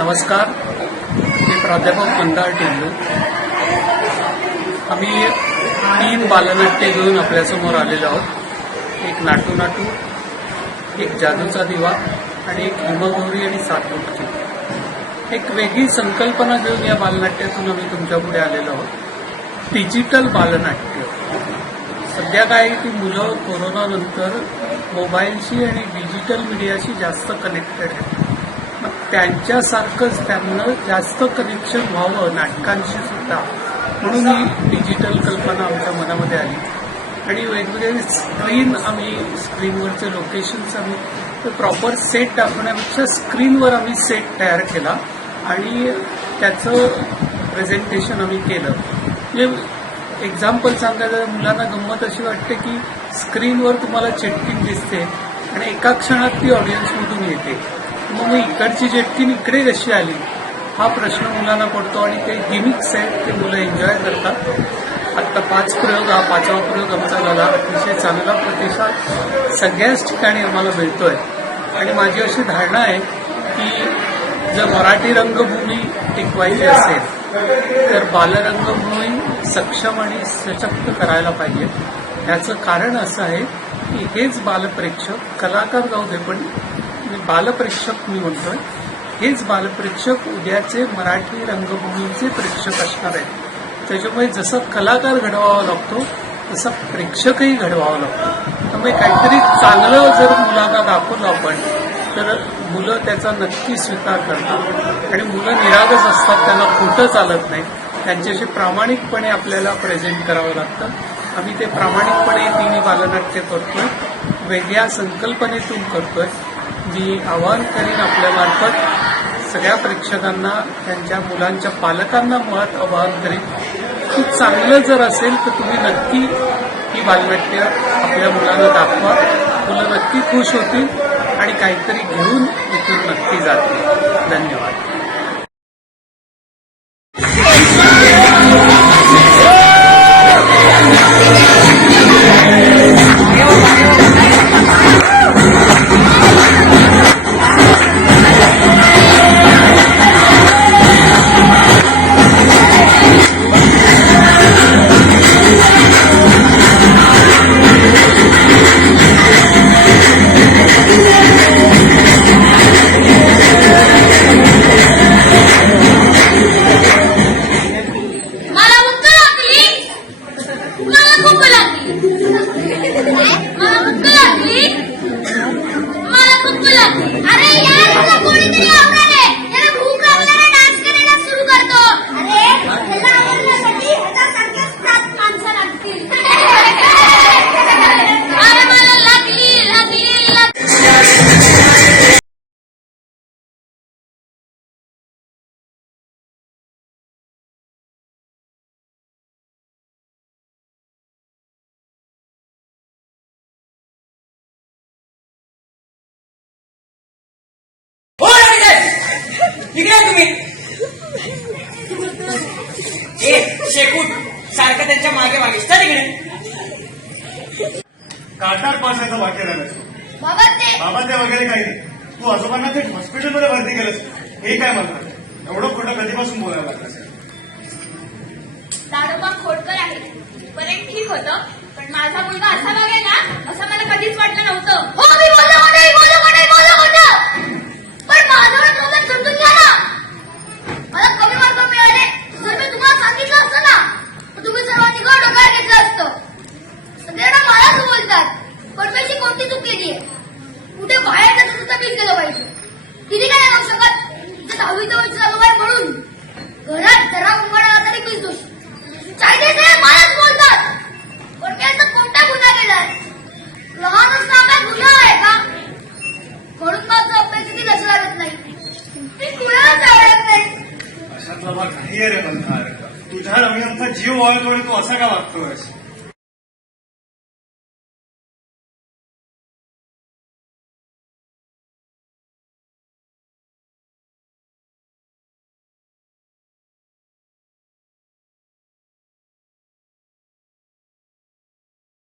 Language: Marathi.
नमस्कार. मी प्राध्यापक मंदार टेंडू. आम्ही तीन बालनाट्य घेऊन आपल्यासमोर आलेलो आहोत. एक नाटू नाटू एक जादूचा दिवा आणि एक हिमगौरी आणि सातमुखी एक वेगळी संकल्पना घेऊन या बालनाट्यातून आम्ही तुमच्यापुढे आलेलो आहोत. डिजिटल बालनाट्य. सध्या काय की मुलं कोरोनानंतर मोबाईलशी आणि डिजिटल मीडियाशी जास्त कनेक्टेड आहेत. त्यांच्यासारखंच त्यांना जास्त कनेक्शन व्हावं नाटकांशी सुद्धा. म्हणून ही डिजिटल कल्पना आमच्या मनामध्ये आली. आणि वेगवेगळे स्क्रीन आम्ही स्क्रीनवरचे लोकेशन्स आम्ही प्रॉपर सेट दाखवण्यापेक्षा स्क्रीनवर आम्ही सेट तयार केला. आणि त्याचं प्रेझेंटेशन आम्ही केलं. म्हणजे एक्झाम्पल सांगायचं मुलांना गंमत अशी वाटते की स्क्रीनवर तुम्हाला चेटकिंग दिसते आणि एका क्षणात ती ऑडियन्समधून येते. मग इकडची जेटकीन इकडे कशी आली? हा प्रश्न मुलांना पडतो आणि ते गिमिक्स आहेत ते मुलं एन्जॉय करतात. आत्ता पाच प्रयोग हा पाचवा प्रयोग आमचा झाला. अतिशय चांगला प्रतिसाद सगळ्याच ठिकाणी आम्हाला मिळतोय. आणि माझी अशी धारणा आहे की जर मराठी रंगभूमी टिकवायची असेल तर बालरंगभूमी सक्षम आणि सशक्त करायला पाहिजे. याचं कारण असं आहे की हेच बालप्रेक्षक कलाकार जाऊ दे पण बालप्रेक्षक मी म्हणतोय. हेच बालप्रेक्षक उद्याचे मराठी रंगभूमीचे प्रेक्षक असणार आहेत. त्याच्यामुळे जसं कलाकार घडवावा लागतो तसा प्रेक्षकही घडवावा लागतो. त्यामुळे काहीतरी चांगलं जर मुलांना दाखवलं आपण तर मुलं त्याचा नक्की स्वीकार करतात. आणि मुलं निरागस असतात त्यांना खोटं चालत नाही. त्यांच्याशी प्रामाणिकपणे आपल्याला प्रेझेंट करावं लागतं. आम्ही ते प्रामाणिकपणे तिन्ही बालनाट्य करतोय. वेगळ्या संकल्पनेतून करतोय. मी आवाहन करीन आपल्यामार्फत सगळ्या प्रेक्षकांना त्यांच्या मुलांच्या पालकांना मुळात आवाहन करीन. खूप चांगलं जर असेल तर तुम्ही नक्की ही बालनाट्य आपल्या मुलांना दाखवा. मुलं नक्की खुश होतील आणि काहीतरी घेऊन इथून नक्की जातील. धन्यवाद. 来。इकडे तुम्ही. ए शेकूट सारखं त्यांच्या मागे मागे चल इकडे. काटार पासाचं वाक्य झालं बाबा ते बाबा ते वगैरे काही नाही. तू आजोबांना ते हॉस्पिटलमध्ये भरती केलंस. हे काय म्हणतात? एवढं खोटं कधीपासून बोलायला लागलं दारोबा खोडकर आहे. पर्यंत ठीक होतं. पण माझा मुलगा असा वागेल ना असं मला कधीच वाटलं नव्हतं. हो मी बोललो मोठं पण माझं तुम्हाला समजून घ्या ना मला कमी मार्क मिळाले जर मी तुम्हाला सांगितलं असतं ना तर तुम्ही सर्वांनी गड डोक्यावर घेतलं असतं सगळ्यांना मलाच बोलतात पण मी अशी कोणती चूक केली आहे कुठे बाहेर त्याचं सुद्धा बिल केलं पाहिजे तिने काय नाही करू शकत तिचं दहावीचं म्हणून. घरात जरा तरी मीच दोषी चायनीज हे मलाच बोलतात. पण मी कोणता गुन्हा केलाय? लहान असताना काय गुन्हा आहे का? म्हणून माझं लक्ष लागत नाही. मी कुणालाच आवडत नाही? अशातला भाग रे तुझ्या जीव वाळतो आणि तू असा का वागतोयस?